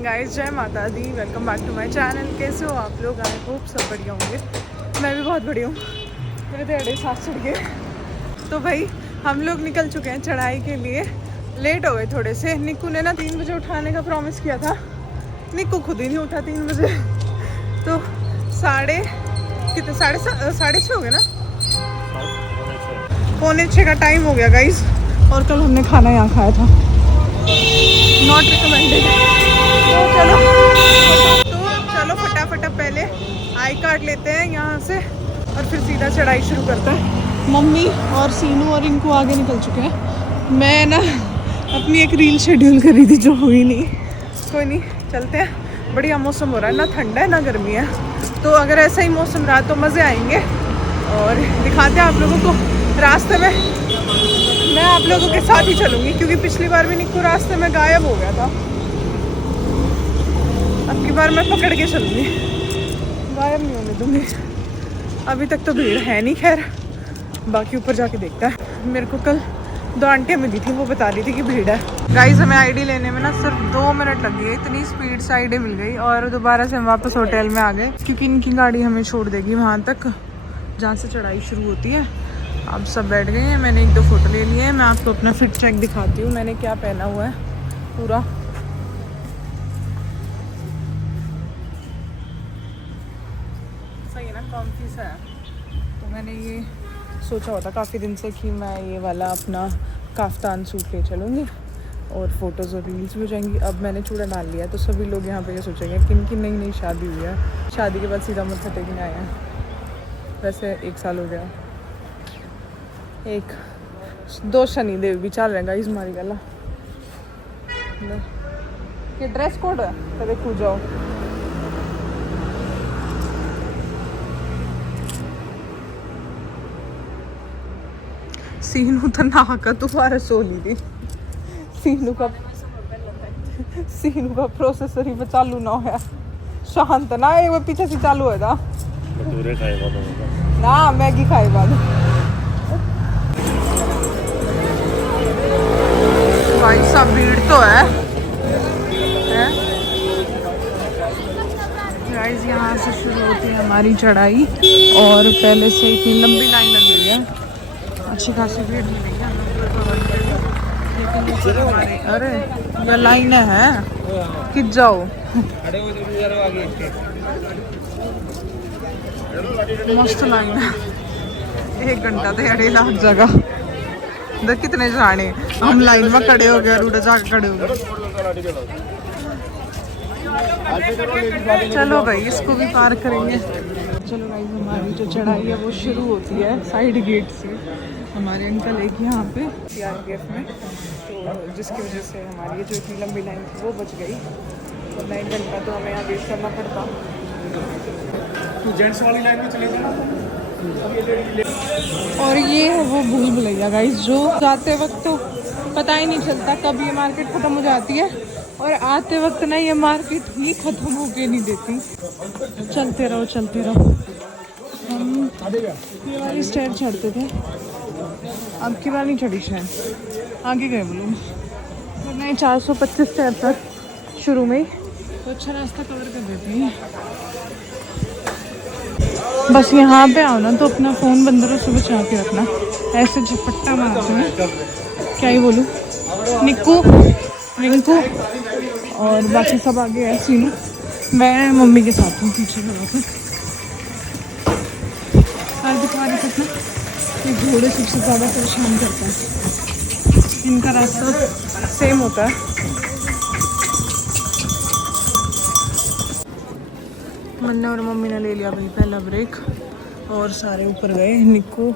Morning guys, जय माता दी। Welcome back to my channel. कैसे हो आप लोग? आई होप सब बढ़िया होंगे। मैं भी बहुत बढ़िया हूँ। मेरे तो 7 चढ़ गए। तो भाई हम लोग निकल चुके हैं चढ़ाई के लिए। लेट हो गए थोड़े से। निक्कू ने ना 3 बजे उठाने का प्रॉमिस किया था। निक्कू खुद ही नहीं उठा 3 बजे। तो साढ़े 6 हो गए ना, 5:45 का टाइम हो गया गाइस। और कल हमने खाना यहाँ खाया था, नॉट रिकमेंडेड। तो चलो फटाफट पहले आई कार्ड लेते हैं यहाँ से और फिर सीधा चढ़ाई शुरू करते हैं। मम्मी और सीनू और इनको आगे निकल चुके हैं। मैं ना अपनी एक रील शेड्यूल कर रही थी जो हुई नहीं। कोई नहीं, चलते हैं। बढ़िया मौसम हो रहा है, ना ठंडा है ना गर्मी है। तो अगर ऐसा ही मौसम रहा तो मज़े आएंगे। और दिखाते हैं आप लोगों को रास्ते में। मैं आप लोगों के साथ ही चलूँगी क्योंकि पिछली बार भी निक्कू रास्ते में गायब हो गया था। अब की बार मैं पकड़ के चलूँगी, गायब नहीं होने दूँगी। अभी तक तो भीड़ है नहीं, खैर बाकी ऊपर जाके देखता है। मेरे को कल 2 आंटियाँ मिली थी, वो बता रही थी कि भीड़ है। गाइस हमें आईडी लेने में ना सिर्फ 2 मिनट लग गए। इतनी स्पीड से आईडी मिल गई और दोबारा से हम वापस होटल में आ गए क्योंकि इनकी गाड़ी हमें छोड़ देगी वहाँ तक जहाँ से चढ़ाई शुरू होती है। अब सब बैठ गए हैं। मैंने 1-2 फ़ोटो ले लिए हैं। मैं आपको अपना फिट चेक दिखाती हूँ, मैंने क्या पहना हुआ है पूरा। सही है ना, कॉम्फी सा है। तो मैंने ये सोचा हुआ था काफ़ी दिन से कि मैं ये वाला अपना काफ्तान सूट ले चलूँगी और फ़ोटोज़ और रील्स भी हो जाएंगी। अब मैंने चूड़ा डाल लिया है तो सभी लोग यहाँ पे ये सोचेंगे कि इनकी नई शादी हुई है, शादी के बाद सीधा मत्था टेकने आए हैं। वैसे 1 साल हो गया। 1-2 शनिदेव भी चल रहे गाइस हमारी गला। ये ड्रेस कोड है कदे खू जाओ। सीनू तो नाका दोबारा सो ली थी। सीनू का प्रोसेसर ही चालू ना होया। शांत ना एक बार पीछे से चालू है था ना, मैगी खाए बाद। भाई सब भीड़ तो है गाइस। यहाँ से शुरू होती है हमारी चढ़ाई और पहले से इतनी लंबी लाइन लगी हुई है, अच्छी खासी भीड़ मिलेगी। अरे ये लाइन है कि जाओ मस्त लाइन है। 1 घंटा तो अड़े लाख जगह देख कितने जाने। हम लाइन में खड़े हो गए, रूढ़ जाके खड़े हो गए। चलो भाई इसको भी पार करेंगे। चलो भाई हमारी जो चढ़ाई है वो शुरू होती है साइड गेट से। हमारे अंकल एक यहाँ पे CRPF में, तो जिसकी वजह से हमारी जो इतनी लंबी लाइन थी वो बच गई। तो 1 घंटा तो हमें यहाँ वेट करना पड़ता। तो जेंट्स वाली लाइन में चले जाना। और ये है वो भूल भुलैया गाइस, जो जाते वक्त तो पता ही नहीं चलता कब ये मार्केट ख़त्म हो जाती है और आते वक्त ना ये मार्केट ही ख़त्म होके नहीं देती। चलते रहो। हम ये वाली स्टेयर चढ़ते थे, अब की बार नहीं चढ़ी शायद, आगे गए बोलो। वरना ये 425 स्टेयर तक शुरू में ही तो अच्छा रास्ता कवर कर देती है। बस यहाँ पे आओ ना तो अपना फ़ोन बंदरों से बचा के रखना, ऐसे झपट्टा मारते हैं। क्या ही बोलूँ, निक्कू रिंकू और बाकी सब आगे है। सीनू मैं मम्मी के साथ हूँ पीछे लगा कर। हर दिखवारी तक ना ये घोड़े सबसे ज़्यादा परेशान करता है। इनका रास्ता सेम होता है। मन्ना और मम्मी ने ले लिया भाई पहला ब्रेक और सारे ऊपर गए। निक्कू,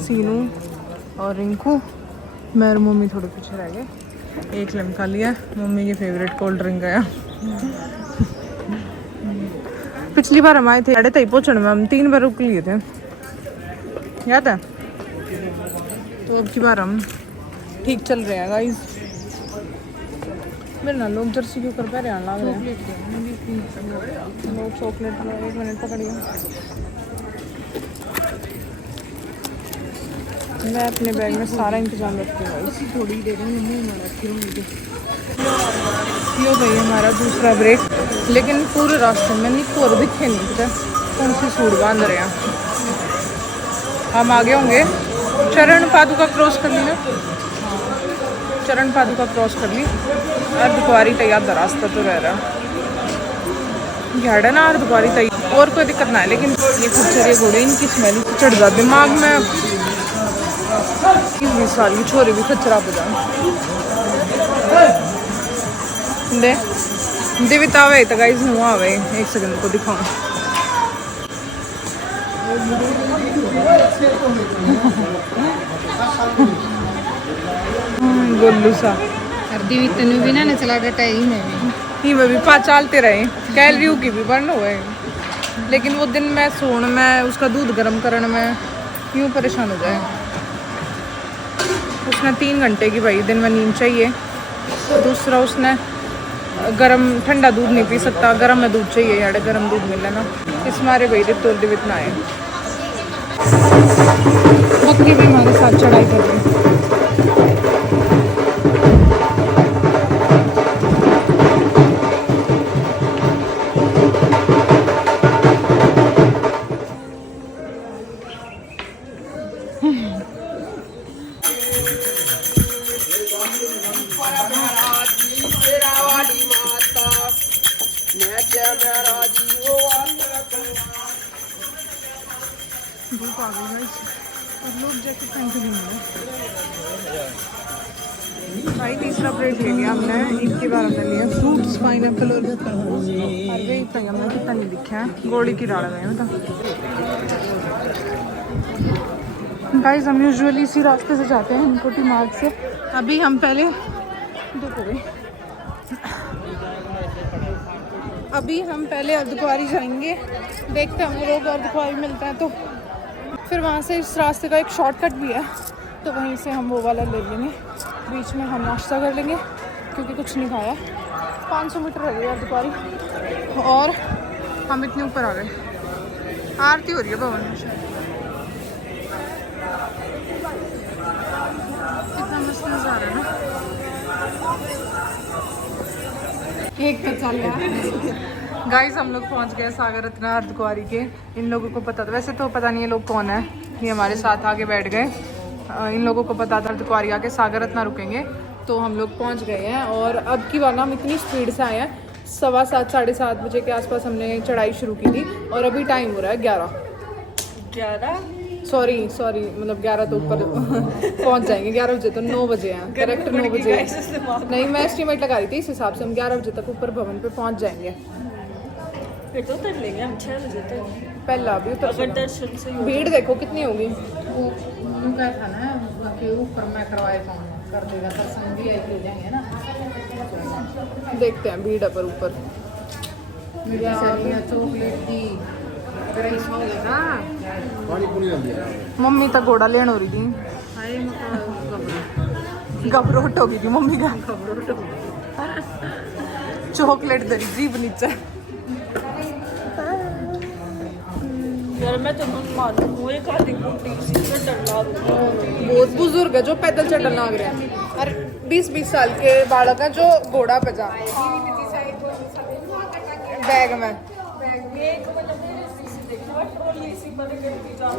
सीनू और रिंकू, मैं और मम्मी थोड़े पीछे रह गए। 1 लिम्का लिया, मम्मी की फेवरेट कोल्ड ड्रिंक गया। पिछली बार हम आए थे 3:30 पहुँचने में, हम 3 बार रुक लिए थे, याद है। तो अब की बार हम ठीक चल रहे हैं गाइस। मेरे ना लोग जर्सी के ऊपर पैर आने लग रहे हैं। लोग चॉकलेट 1 मिनट पकड़िए। मैं अपने बैग में सारा इंतजाम रखती हूँ। थोड़ी देर में मुँह में रखी हूँ। यो भाई हमारा दूसरा ब्रेक, लेकिन पूरे रास्ते में निको और दिखे नहीं पता कौन सी सूट बांध रहे हैं। हम आगे होंगे। चरण पादुका क्रॉस कर ली ना, चरण पादुका क्रॉस कर ली। अर्धकुंवारी तैयार का रास्ता तो रह रहा झाड़ा ना अर्धकुंवारी तैयार, और कोई दिक्कत ना है। लेकिन ये खच्चर घोड़े इनकी स्मेल चढ़ जाती दिमाग में। 20 साल की छोरी भी खच्चरा बजा दे देविता आवे तो गाइस नु आवे। एक सेकंड को दिखाऊं। गोलू सा अर्धी तनु भी ना चला डाटा ही में भी पा चलते रहे। कैलरी की भी बर्न हुए, लेकिन वो दिन में सोने में उसका दूध गर्म करने में यूँ परेशान हो जाए। उसने 3 घंटे की भाई दिन में नींद चाहिए। दूसरा उसने गरम ठंडा दूध नहीं पी सकता, गरम में दूध चाहिए। यार गरम दूध मिले ना इस मारे भाई तोड़ दे इतना है। बकरी भी हमारे साथ चढ़ाई कर रही। धूप आ गई और लोग जैकेट पहन के नहीं भाई। तीसरा ब्रेक ले लिया हमने। ईद के बाद हमने लिया फ्रूट्स, पाइनएप्पल और अरे इतना हमने कितना नहीं दिखा है। गोली की डाल गए मतलब गाइस। हम यूजुअली इसी रास्ते से जाते हैं इनकोटी मार्ग से। अभी हम पहले अर्धकुंवारी जाएंगे। देखते हैं हम लोग अर्धकुंवारी मिलता है तो फिर वहाँ से इस रास्ते का एक शॉर्टकट भी है तो वहीं से हम वो वाला ले लेंगे। बीच में हम नाश्ता कर लेंगे क्योंकि कुछ नहीं खाया। 500 मीटर रह गई अर्धकुंवारी और हम इतने ऊपर आ गए। आरती हो रही है भवन में शायद। कितना मस्त नज़ारा है ना। एक तो चल रहा गाइस हम लोग पहुंच गए सागर रत्ना अर्धकुंवारी के। इन लोगों को पता था, वैसे तो पता नहीं ये लोग कौन है, ये हमारे साथ आके बैठ गए। इन लोगों को पता था अर्धकुंवारी आके सागर रत्ना रुकेंगे तो हम लोग पहुंच गए हैं। और अब की बार ना हम इतनी स्पीड से आए हैं। 7:15 साढ़े 7 बजे के आसपास हमने चढ़ाई शुरू की थी और अभी टाइम हो रहा है 11 सॉरी मतलब 11 तो ऊपर पहुंच जाएंगे। 11 बजे तो 9 बजे हैं करेक्ट 9 बजे नहीं, मैं एस्टिमेट लगा रही थी इस हिसाब से। हम 11 बजे तक ऊपर भवन पे पहुंच जाएंगे। फिर तो उतर लेंगे हम 6 बजे तक। पहला अभी उतर अगर दर्शन से भीड़ देखो कितनी होगी। वो उनका था ना कि ऊपर मैं करवाए कर देगा दर्शन भी आई हो जाएंगे ना। देखते हैं भीड़ है पर ऊपर। चॉकलेट दी मम्मी तक घोड़ा लेन हो रही थी। घबरोट हो गई थी मम्मी का। चॉकलेट दरी जीभ नीचे। यार मैं तो मालूम हूँ एक आधी गुड्डी से डर लग रहा है। बहुत बुजुर्ग है जो पैदल चढ़ने लग रहे हैं और 20-20 साल के बालक हैं जो घोड़ा पे जा बैग में।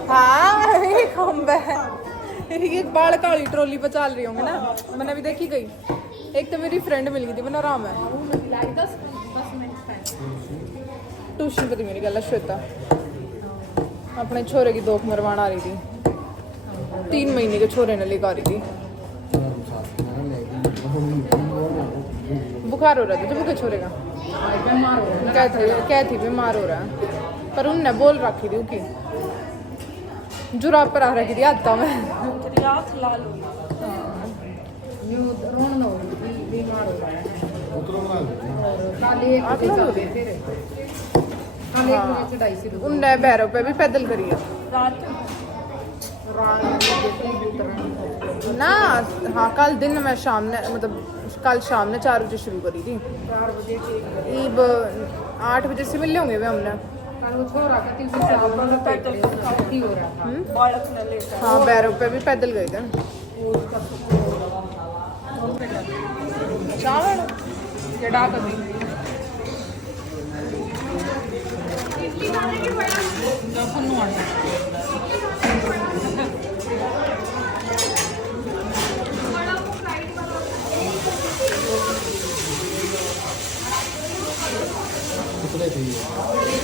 हाँ एक हम ये बालक वाली ट्रॉली पे चल रही होंगे ना। मैंने अभी देखी गई। एक तो मेरी फ्रेंड मिल गई थी बना आराम है ट्यूशन पे थी मेरी गल श्वेता। अपने छोरे की दोख मरवाना आ रही थी। 3 महीने के छोरे ने लेकर आ रही थी। बुखार हो रहा था जब के छोरे का क्या थी बीमार हो रहा है। पर उनने बोल रखी थी कि जुराब पर आ रखी थी हाथा में। तेरी आँख लाल हो उनने भैरव पे भी पैदल करी है रात ना। हाँ कल दिन में शाम ने मतलब कल शाम ने 4 बजे शुरू करी थी। ईब 8 बजे से मिले होंगे वे हमने। कल वो छोरा का तीसरी साल वाला पैदल ही हो रहा था। बालक न लेकर हाँ बैरों पे भी पैदल गए थे। चावल ये डाक दी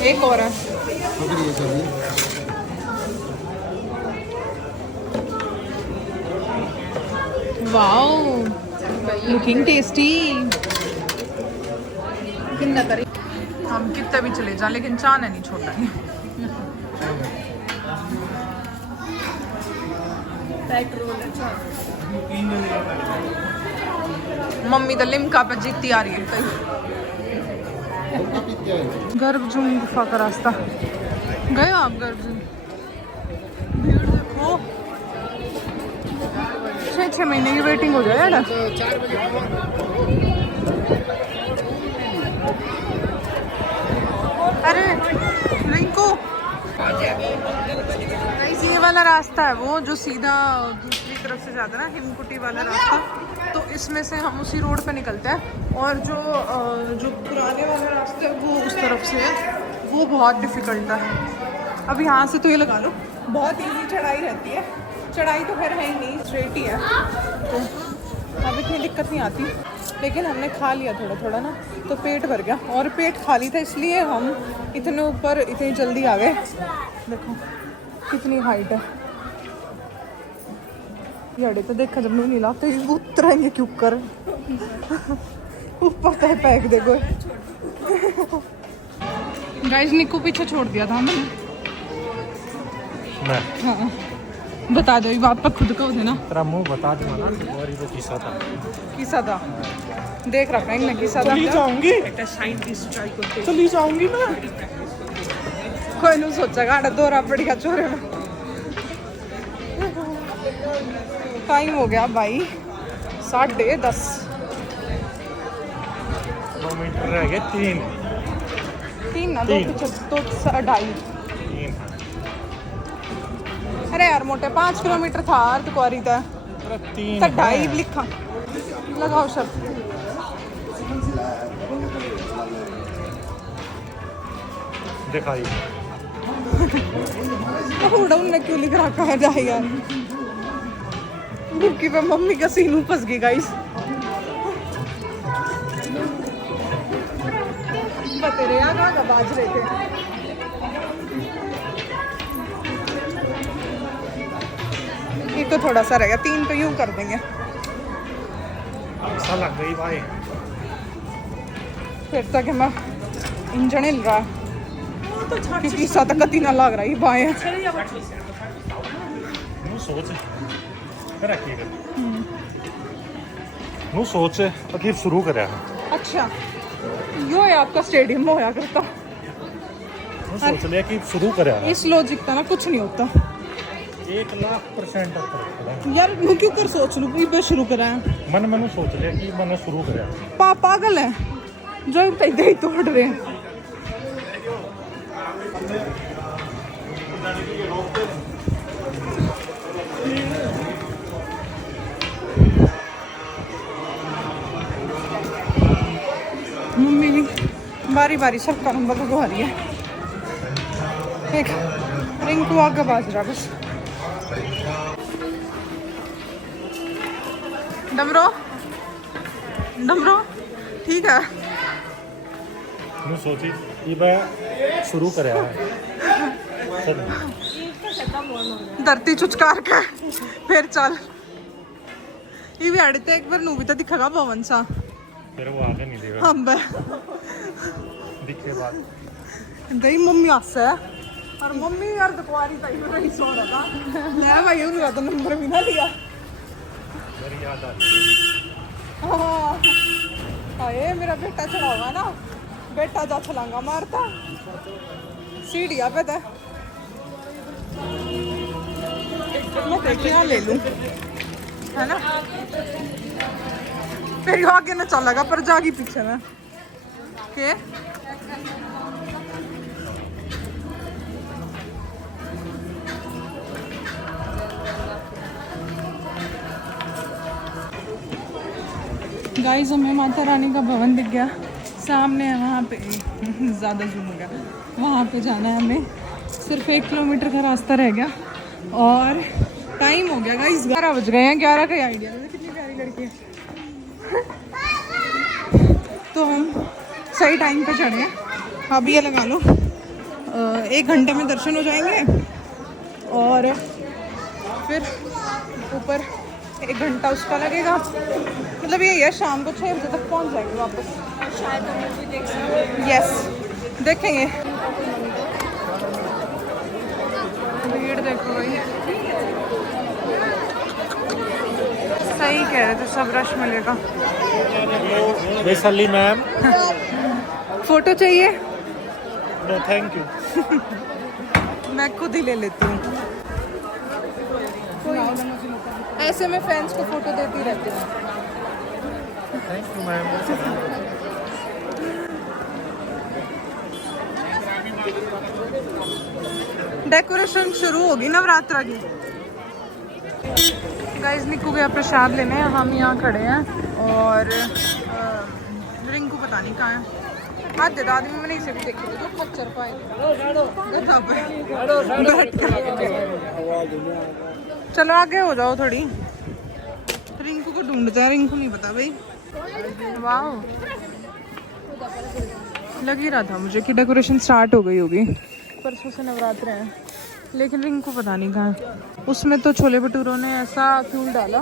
एक और है। Wow looking tasty. कितना करी हम कितने भी चले जाएं लेकिन चाय नहीं छोड़ना है। पेट्रोल अच्छा मम्मी तो लिमका पे जीती आ रही है कहीं। गर्भजून गुफा का रास्ता गए हो आप? गर्भजून भीड़ देखो 6 महीने की वेटिंग हो जाए ना। अरे रिंकू ये वाला रास्ता है वो जो सीधा दूसरी तरफ से जाता है ना, हिमकुटी वाला रास्ता। तो इसमें से हम उसी रोड पे निकलते हैं और जो पुराने वाला रास्ता है वो उस तरफ से है, वो बहुत डिफिकल्ट है। अब यहाँ से तो ये लगा लो बहुत इजी चढ़ाई रहती है। चढ़ाई तो खैर है ही नहीं, स्ट्रेट ही है, तो अब इतनी दिक्कत नहीं आती। लेकिन हमने खा लिया थोड़ा थोड़ा ना, तो पेट भर गया और पेट खाली था इसलिए हम इतने ऊपर इतनी जल्दी आ गए। देखो कितनी हाइट है। याड़े तो देखा जब नहीं लाते उतरेंगे क्यों कर ऊपर तक पैक देखो। गाइस निक्कू पीछे छोड़ दिया था हमने। मैं हाँ बता दो ये बात पर खुद का देना। तेरा मुंह बता दूंगा ना कि और वो किस्सा था। किसा था देख रखा है ना, किसा था। चली जाऊंगी चली जाऊंगी मैं। कोई नहीं सोचेगा आड़ा दौरा पड़ेगा चोरे में। टाइम हो गया भाई 10:30। 2 मीटर रह गए। 3 ना 2 तीन। पीछे 2.5। 3 अरे यार मोटे 5 किलोमीटर था अर्ध कुआरी था 3 तो 2.5 लिखा लगाओ शब्द। दिखाई उन्होंने क्यों लिख रखा है जाए यार। बुक्की पे मम्मी का सीनू फंस गई गाइस। तेरे यहाँ बाज रहे थे। एक तो थोड़ा सा रह गया, 3 तो यूं कर देंगे। ऐसा लग गई भाई। फिर तक मैं इंजन हिल रहा है क्योंकि सा तक कती ना लग रहा है बाएं। नू सोच रखिएगा। नू सोच अखीर शुरू करया। अच्छा यो है आपका स्टेडियम में होया करता। नू सोच लिया कि शुरू करया। इस लॉजिक का ना कुछ नहीं होता 1,00,000% यार। मैं क्यों कर सोच लूँ ये शुरू करा है। मैंने सोच लिया कि मैंने शुरू करया। पागल है जो ही तोड़ रहे हैं। मम्मी भी बारी बारी सबका नंबर को आ रही है। एक रिंकू आगे बाज रहा बस। डमरो डमरो ठीक है। नू सोची कि मैं शुरू करया है। चल धरती चुचकार के फिर चल। ये भी अड़ते एक बार नू भी तो दिखेगा पवन सा। फिर वो आगे नहीं देगा। हम दिखे बात दही मम्मी आसा है और मम्मी यार दुखवारी ताई में नहीं सो रहा था। मैं भाई उनका तो नंबर भी ना लिया। मेरी याद आ हाय मेरा बेटा चढ़ा होगा ना, बेटा जा छलांगा मारता सीढ़िया पे था। मैं देखिए ले लूं है ना। फिर आगे ना चलेगा पर जागी पीछे में के गाइस हमें माता रानी का भवन दिख गया सामने है, वहाँ पे ज़्यादा जूम हो गया, वहाँ पे जाना है हमें। सिर्फ 1 किलोमीटर का रास्ता रह गया और टाइम हो गया गाइस 11 बज गए हैं। 11 का आइडिया कितनी प्यारी लड़की है। तो हम सही टाइम पे चढ़े हैं। अब ये लगा लो 1 घंटे में दर्शन हो जाएंगे और फिर ऊपर 1 घंटा उसका लगेगा। मतलब यही है, शाम को 6 बजे तक पहुंच जाएंगे वापस। शायद हम मूवी देख सकते हैं। यस देखेंगे। भीड़ देखो भाई, सही कह रहे थे, सब रश मिलेगा। वैशाली मैम, फोटो चाहिए? No thank you. मैं खुद ही ले लेती हूँ। ऐसे में फैंस को फोटो देती रहती हूँ। Thank you ma'am. डेकोरेशन शुरू होगी नवरात्रा की। गाइस निक्कू गया प्रसाद लेने, हम यहाँ खड़े हैं और रिंकू पता नहीं कहाँ है। हाथ दे आदमी मैंने इसे भी देखी थी जो खच्चर पाए गधा पे बैठ कर। चलो आगे हो जाओ थोड़ी, रिंकू को ढूंढते हैं। रिंकू नहीं पता भाई। वाह लग ही रहा था मुझे कि डेकोरेशन स्टार्ट हो गई होगी, परसों से नवरात्र हैं, लेकिन रिंकू पता नहीं कहाँ। उसमें तो छोले भटूरों ने ऐसा फ्यूल डाला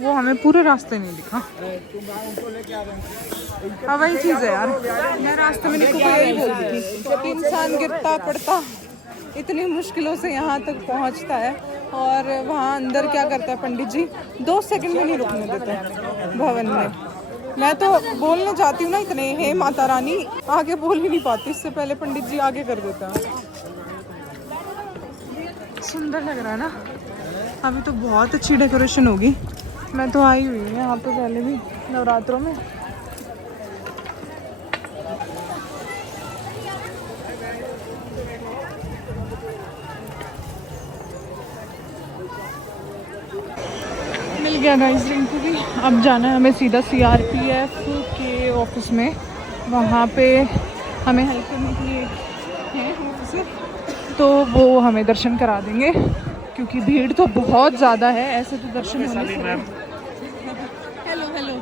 वो हमें पूरे रास्ते नहीं दिखा। हाँ वही चीज़ है यार, मैं रास्ते में निक्कू को यही बोलती थी कि इंसान गिरता पड़ता इतनी मुश्किलों से यहाँ तक पहुँचता है और वहाँ अंदर क्या करता है पंडित जी, 2 सेकंड में नहीं रुकने देते भवन में। मैं तो बोलना चाहती हूँ ना इतने, हे माता रानी, आगे बोल ही नहीं पाती, इससे पहले पंडित जी आगे कर देते हैं। सुंदर लग रहा है ना। अभी तो बहुत अच्छी डेकोरेशन होगी। मैं तो आई हुई हूँ यहाँ पे पहले भी नवरात्रों में। मिल गया गाइस रिंकू भी। अब जाना है हमें सीधा CRPF के ऑफिस में, वहाँ पे हमें हेल्प करने के लिए हैं ऑफिसर, तो वो हमें दर्शन करा देंगे क्योंकि भीड़ तो बहुत ज़्यादा है। ऐसे तो दर्शन होने से। हेलो हेलो,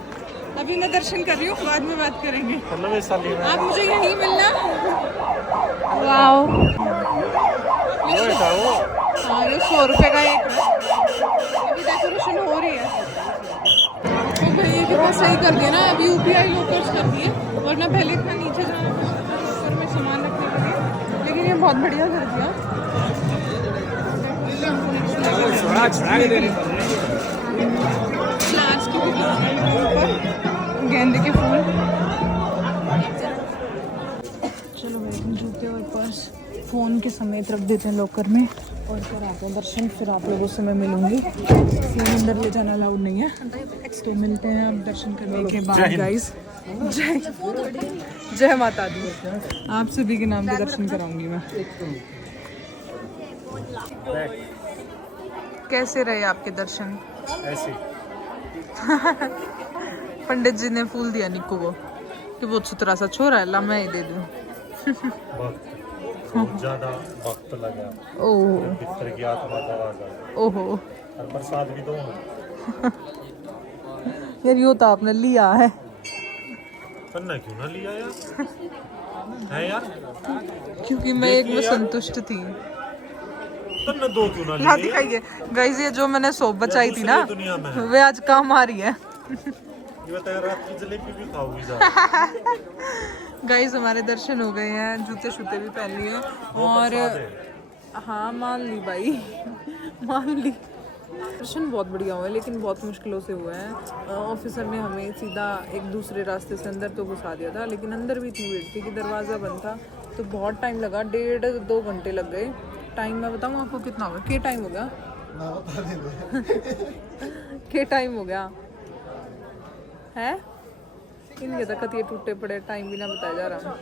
अभी मैं दर्शन कर रही हूँ, बाद में बात करेंगे। आप मुझे यहीं मिलना। वाओ हाँ ये 100 रुपये का एक है। अभी डेकोरेशन हो रही है तो भैया के पास सही कर दिया ना। अभी UPI लोकर्स कर दिए, वरना पहले इतना नीचे जाना पड़ता था लोकर में सामान रखने के लिए, लेकिन ये बहुत बढ़िया कर दिया। फ्लावर्स की भी ऊपर गेंदे के फूल। चलो भाई जूते और पर्स फ़ोन के समेत रख देते हैं लॉकर में और कराते हैं दर्शन। फिर आप लोगों से मैं मिलूंगी। फ़ोन अंदर ले जाना अलाउड नहीं है। तो मिलते हैं अब दर्शन करने के बाद गाइस। जय माता दी। आप सभी के नाम पे दर्शन कराऊंगी मैं। कैसे रहे आपके दर्शन? ऐसे पंडित जी ने फूल दिया निक्कू को कि बहुत सुथरा सा छोरा है, ला मैं ही दे दूं। बहुत ज्यादा वक्त लगा। ओह भीतर की आत्मा दवा गई। ओहो और प्रसाद भी दो। यार यो तो आपने लिया है। तन्ना क्यों ना लिया यार? है यार? क्योंकि मैं एक में संतुष्ट थी। तन्ना 2 क्यों ना ना लिए? दिखाइए गाइस, ये जो मैंने सोप बचाई थी ना दुनिया में है। वे आज काम आ रही है। ये बता रात की जलेबी भी खाओगी जा। गाइस हमारे दर्शन हो गए हैं, जूते शूते भी पहन लिए और हाँ मान ली भाई मान ली। दर्शन बहुत बढ़िया हुए लेकिन बहुत मुश्किलों से हुए हैं। ऑफिसर ने हमें सीधा एक दूसरे रास्ते से अंदर तो घुसा दिया था, लेकिन अंदर भी इतनी भीड़ थी कि दरवाज़ा बंद था तो बहुत टाइम लगा। 1.5-2 घंटे लग गए। टाइम मैं बताऊँ आपको कितना होगा? क्या टाइम हो गया? क्या टाइम हो गया है? इनके तक ये टूटे पड़े, टाइम भी ना बताया जा रहा।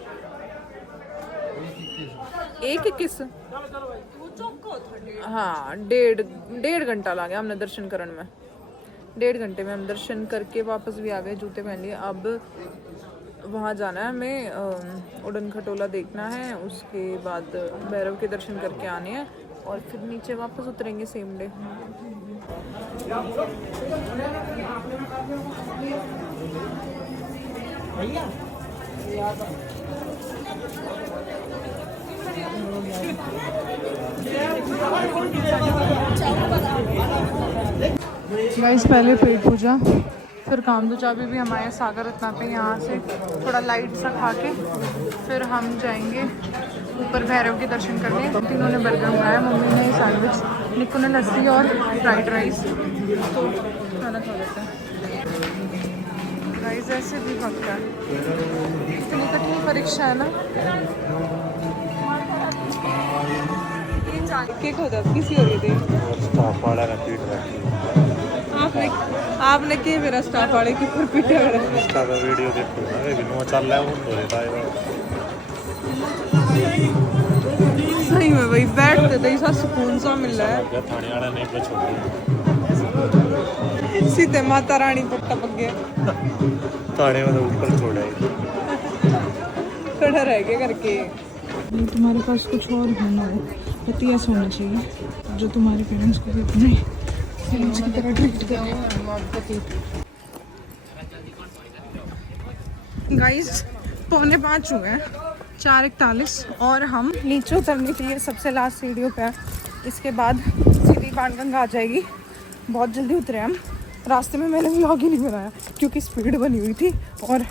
1:21 हाँ 1.5 घंटा लग गया हमने दर्शन करने में। 1.5 घंटे में हम दर्शन करके वापस भी आ गए, जूते पहन लिए। अब वहाँ जाना है हमें, उड़न खटोला देखना है, उसके बाद भैरव के दर्शन करके आने हैं और फिर नीचे वापस उतरेंगे सेम डे। गाइस पहले पेट पूजा, फिर कामधु चाबी भी हमारे सागर रत्ना पे। यहाँ से थोड़ा लाइट सा खा के फिर हम जाएंगे ऊपर भैरव के दर्शन करने। तीनों ने बर्गर मंगाया, मम्मी ने सैंडविच, निक्कू ने लस्सी और फ्राइड राइस। तो खाना खा लेते हैं। गाइस ऐसे भी भगता है, इतनी कठिन परीक्षा है ना। ये चाके को दब किसी और ये दे आपने के मेरा स्टाफ वाले की फिर पीटे इसका तो वीडियो देखो ना, वे भी चल रहा है वो तो रहता है। सही में भाई बैठते थे ऐसा सुकून सा मिल रहा है। थाने वाला नहीं पे छोड़ सीते माता रानी पट्टा पक गया, थाने वाला ऊपर छोड़ा है, खड़ा रह गया करके। तुम्हारे पास कुछ और होना है, पति ऐसा होना चाहिए जो तुम्हारे पेरेंट्स को भी अपने पेरेंट्स की तरह ट्रीट करे। गाइस 4:45 हुए हैं, 4:41 और हम नीचे उतरने के लिए सबसे लास्ट सीढ़ियों पे हैं। इसके बाद सीधी बाणगंगा आ जाएगी। बहुत जल्दी उतरे हम। रास्ते में मैंने व्लॉग ही नहीं बनाया क्योंकि स्पीड बनी हुई थी और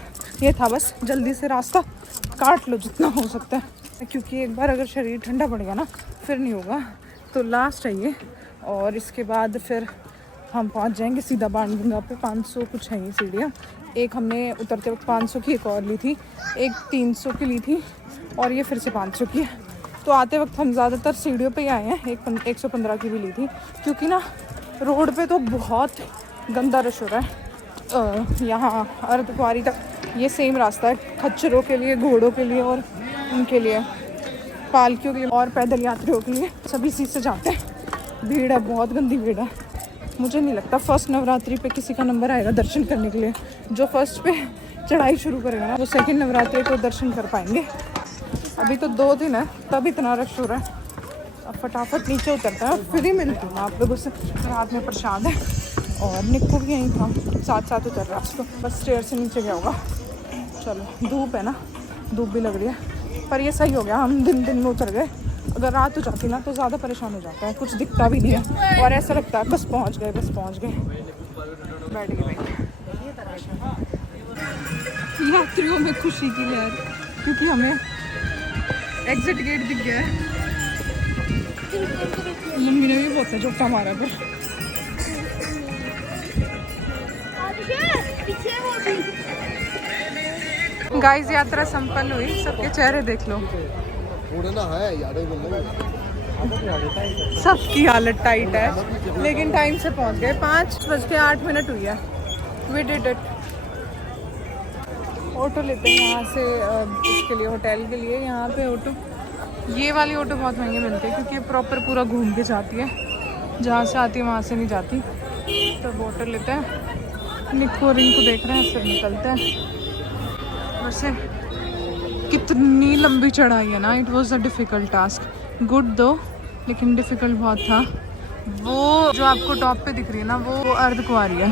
ये था बस जल्दी से रास्ता काट लो जितना हो सकता है, क्योंकि एक बार अगर शरीर ठंडा पड़ गया ना फिर नहीं होगा। तो लास्ट है ये, और इसके बाद फिर हम पहुंच जाएंगे सीधा बाणगंगा पे। 500 कुछ है ये सीढ़ियाँ। एक हमने उतरते वक्त 500 की एक और ली थी, एक 300 की ली थी और ये फिर से 500 की है। तो आते वक्त हम ज़्यादातर सीढ़ियों पे ही आए हैं। 115 की भी ली थी क्योंकि ना रोड पे तो बहुत गंदा रश हो रहा है। यहाँ अर्धकुंवारी तक ये सेम रास्ता है, खच्चरों के लिए, घोड़ों के लिए और उनके लिए, पालकियों के लिए और पैदल यात्रियों के लिए, सभी इसी से जाते हैं। भीड़ है, बहुत गंदी भीड़ है। मुझे नहीं लगता फर्स्ट नवरात्रि पे किसी का नंबर आएगा दर्शन करने के लिए। जो फर्स्ट पे चढ़ाई शुरू करेगा ना वो सेकंड नवरात्रि को दर्शन कर पाएंगे। अभी तो 2 दिन है तब इतना रश हो रहा है। अब फटाफट नीचे उतरता है, फिर ही मिलती हूँ आप लोगों से। रात में प्रसाद है और निक्कू भी यहीं था, साथ साथ उतर रहा उसको, बस स्टेयर से नीचे गया होगा। चलो धूप है ना, धूप भी लग रही है, पर ये सही हो गया हम दिन में उतर गए। अगर रात हो जाती ना तो ज़्यादा परेशान हो जाता है, कुछ दिखता भी नहीं है और ऐसा लगता है बस पहुंच गए। बैठ गए भाई। यात्रियों में खुशी की लहर, क्योंकि हमें एग्जिट गेट दिख गया है। मम्मी ने भी बहुत सा झोंका मारा फिर। गाइस यात्रा संपन्न हुई, सबके चेहरे देख लो, सबकी हालत टाइट है, लेकिन टाइम से पहुंच गए। 5:08 हुई है। We did it. ऑटो लेते हैं यहाँ से इसके लिए, होटल के लिए। यहाँ पे ऑटो, ये वाली ऑटो बहुत महंगे मिलते हैं क्योंकि प्रॉपर पूरा घूम के जाती है, जहाँ से आती है वहाँ से नहीं जाती। तो ऑटो लेते हैं। निक्कू और इनको देख रहे हैं, फिर निकलते हैं। वैसे कितनी लंबी चढ़ाई है ना। It was a difficult task, good दो, लेकिन डिफ़िकल्ट बहुत था। वो जो आपको टॉप पे दिख रही है ना वो अर्धकुंवारी है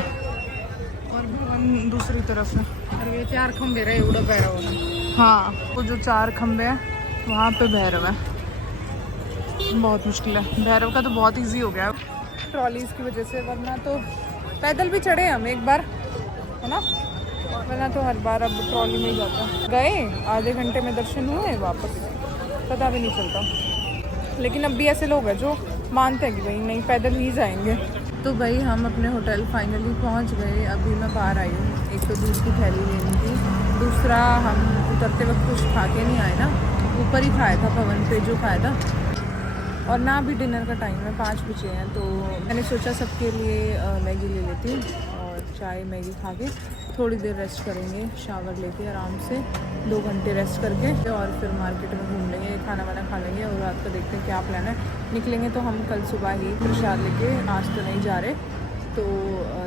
और भवन दूसरी तरफ है। और ये 4 खंबे रहे उड़ा भैरव है। हाँ, वो जो 4 खंबे हैं वहाँ पे भैरव है। बहुत मुश्किल है। भैरव का तो बहुत इजी हो गया ट्रॉलीज की वजह से, वरना तो पैदल भी चढ़े हम एक बार, है ना, वरना तो हर बार अब ट्रॉली में ही जाता। गए आधे घंटे में दर्शन हुए, वापस पता भी नहीं चलता। लेकिन अब भी ऐसे लोग हैं जो मानते हैं कि भाई नहीं पैदल ही जाएंगे। तो भाई हम अपने होटल फाइनली पहुंच गए। अभी मैं बाहर आई हूँ, एक तो दूध की थैली लेनी थी, दूसरा हम उतरते वक्त कुछ खा के नहीं आए ना, ऊपर ही खाया था भवन पे जो खाया था, और ना अभी डिनर का टाइम है, 5 बजे हैं। तो मैंने सोचा सबके लिए मैगी ले लेती हूँ और चाय मैगी खा के थोड़ी देर रेस्ट करेंगे, शावर लेके आराम से 2 घंटे रेस्ट करके, और फिर मार्केट में घूम लेंगे, खाना वाना खा लेंगे और रात को देखते हैं क्या प्लान है। निकलेंगे तो हम कल सुबह ही प्रसाद लेके, आज तो नहीं जा रहे, तो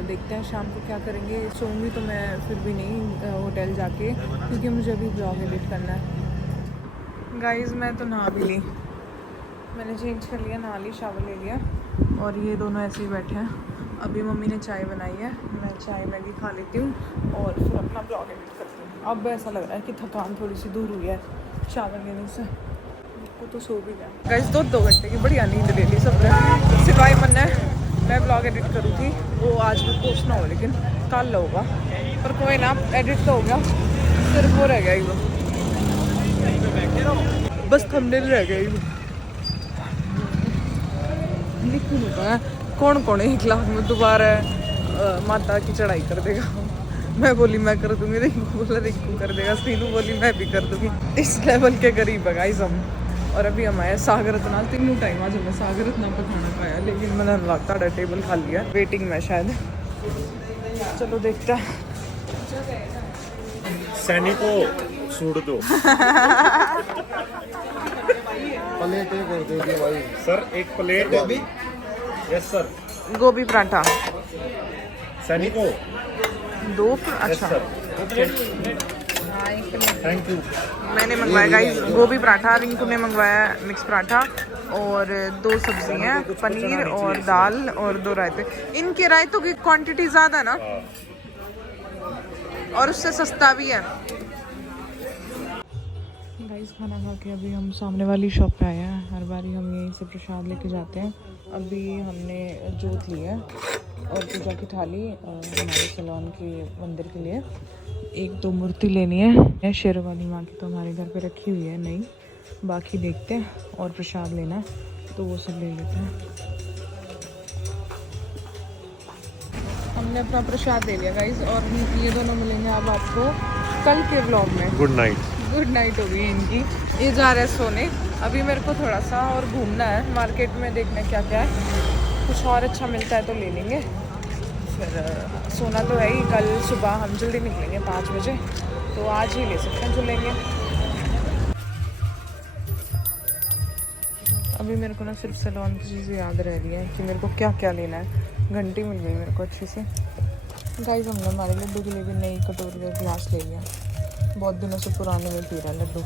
देखते हैं शाम को क्या करेंगे। सोऊंगी तो मैं फिर भी नहीं होटल जाके, क्योंकि मुझे अभी ब्लॉग एडिट करना है। गाइस मैं तो नहा भी ली, मैंने चेंज कर लिया, नहा ली, शावर ले लिया और ये दोनों ऐसे ही बैठे हैं। अभी मम्मी ने चाय बनाई है, मैं चाय मैगी खा लेती हूँ और फिर अपना ब्लॉग एडिट करती हूँ। अब ऐसा लग रहा है कि थकान थोड़ी सी दूर हुई है शावर लेने से, को तो सो भी गया। गाइस 2 घंटे की बढ़िया नींद ले ली सबने, सिवाय मन है मैं ब्लॉग एडिट करूँ थी, वो आज भी पोस्ट ना हो लेकिन कल होगा, पर कोई ना, एडिट तो हो गया, सिर्फ वो रह गया ही वो, बस थंबनेल रह गया ही वो। कौन कौन एक क्लास में दोबारा माता की चढ़ाई कर देगा। मैं बोली मैं कर दूंगी, रिंकू बोला रिंकू कर देगा, सीनू बोली मैं भी कर दूंगी। इस लेवल के करीब है गाइस हम। और अभी हम आए सागरत नाल, 3 टाइम आज मैं सागरत नाल का खाना खाया, लेकिन मैंने लगता है टेबल खा लिया, वेटिंग में शायद। चलो देखते हैं। सैनी को सूट दो। प्लेट एक और दे दिया भाई। सर एक प्लेट गोभी। Yes sir. गोभी पराठा सैनी को 2। यस अच्छा सर। Thank you. मैंने मंगवाया गाइस गोभी पराठा, रिंकू ने मंगवाया मिक्स पराठा और 2 सब्जियां, पनीर और दाल और 2 रायते। इनके रायतों की क्वांटिटी ज़्यादा ना और उससे सस्ता भी है। गाइस खाना खा के अभी हम सामने वाली शॉप पे आए हैं, हर बारी हम यहीं से प्रसाद लेके जाते हैं। अभी हमने जोत ली है और पूजा की थाली हमारे सलोन के मंदिर के लिए 1-2 मूर्ति लेनी है। शेर वाली माँ की तो हमारे घर पे रखी हुई है नहीं, बाकी देखते हैं और प्रसाद लेना है तो वो सब ले लेते हैं। हमने अपना प्रसाद ले लिया गाइस और ये दोनों मिलेंगे अब आपको कल के व्लॉग में। Good night. गुड नाइट हो गई इनकी, ये जा रहे हैं सोने। अभी मेरे को थोड़ा सा और घूमना है मार्केट में, देखना क्या क्या है, कुछ और अच्छा मिलता है तो ले लेंगे। फिर सोना तो है ही, कल सुबह हम जल्दी निकलेंगे 5 बजे, तो आज ही ले सकते हैं जो लेंगे। अभी मेरे को ना सिर्फ सलोन की चीज़ें याद रह रही है कि मेरे को क्या क्या लेना है। घंटी मिल गई मेरे को अच्छी से। गाइस हमने हमारे लड्डू के लिए भी नई कटोरी और गिलास ले लिया, बहुत दिनों से पुराने में पी रहा है लड्डू।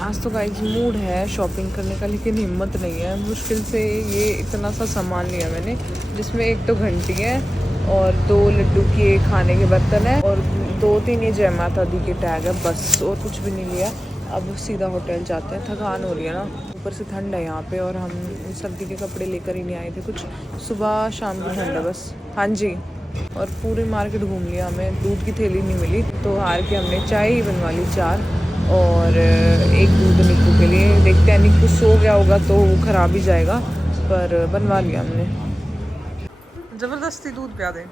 आज तो गाइस मूड है शॉपिंग करने का, लेकिन हिम्मत नहीं है। मुश्किल से ये इतना सा सामान लिया मैंने, जिसमें 1 तो घंटी है और 2 लड्डू के खाने के बर्तन है और 2-3 ये जय माता दी के टैग है, बस और कुछ भी नहीं लिया। अब सीधा होटल जाते हैं, थकान हो रही है ना, ऊपर से ठंड है यहाँ पे और हम सर्दी के कपड़े लेकर ही नहीं आए थे कुछ, सुबह शाम की ठंड है बस। हाँ जी, और पूरी मार्केट घूम लिया, हमें दूध की थैली नहीं मिली तो हार के हमने चाय ही बनवा ली 4 और 1 दूध निक्कू के लिए। देखते हैं निक्कू सो गया होगा तो वो ख़राब ही जाएगा, पर बनवा लिया हमने। ज़बरदस्ती दूध पिया दे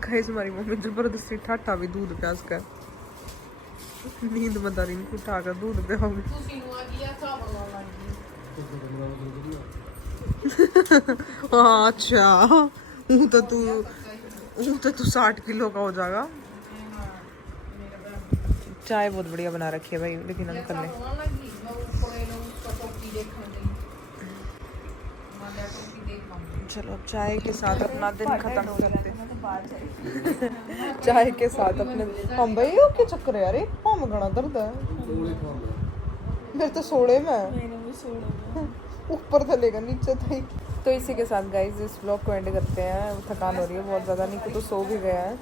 गाइस, हमारी मम्मी ज़बरदस्ती ठाठा भी दूध प्याज कर, नींद मत आ रही इनको उठा कर दूध पियाओगे। हाँ अच्छा, हूँ तो तू 60 किलो का हो जाएगा। चाय बहुत बढ़िया बना रखी है भाई, लेकिन अंकल ने। चलो अब चाय के साथ अपना दिन खत्म करते हैं। चाय के साथ अपने हम भाई ओ क्या चक्कर है यार, हम घना दर्द है मेरे तो सोड़े में ऊपर थलेगा नीचे था। तो इसी के साथ गाइज इस व्लॉग को एंड करते हैं, थकान हो रही है बहुत ज़्यादा, नहीं तो सो भी गया है।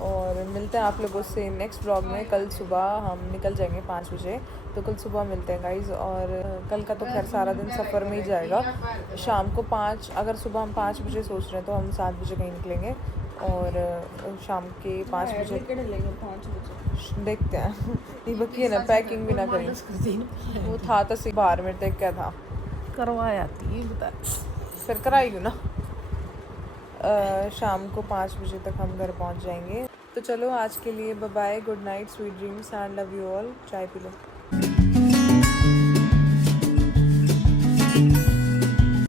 और मिलते हैं आप लोगों से नेक्स्ट व्लॉग में। कल सुबह हम निकल जाएंगे 5 बजे, तो कल सुबह मिलते हैं गाइज। और कल का तो खैर सारा दिन सफ़र में ही जाएगा। शाम को 5, अगर सुबह हम 5 बजे सोच रहे हैं तो हम 7 बजे कहीं निकलेंगे और शाम के 5 बजे देखते हैं। ये बाकी है ना, पैकिंग भी ना करें, वो था तो सी बाहर में देख क्या था करवाया थी बता, फिर कराएगी ना। शाम को 5 बजे तक हम घर पहुंच जाएंगे। तो चलो आज के लिए bye bye, good night, sweet dreams and love you all. चाय पी लो।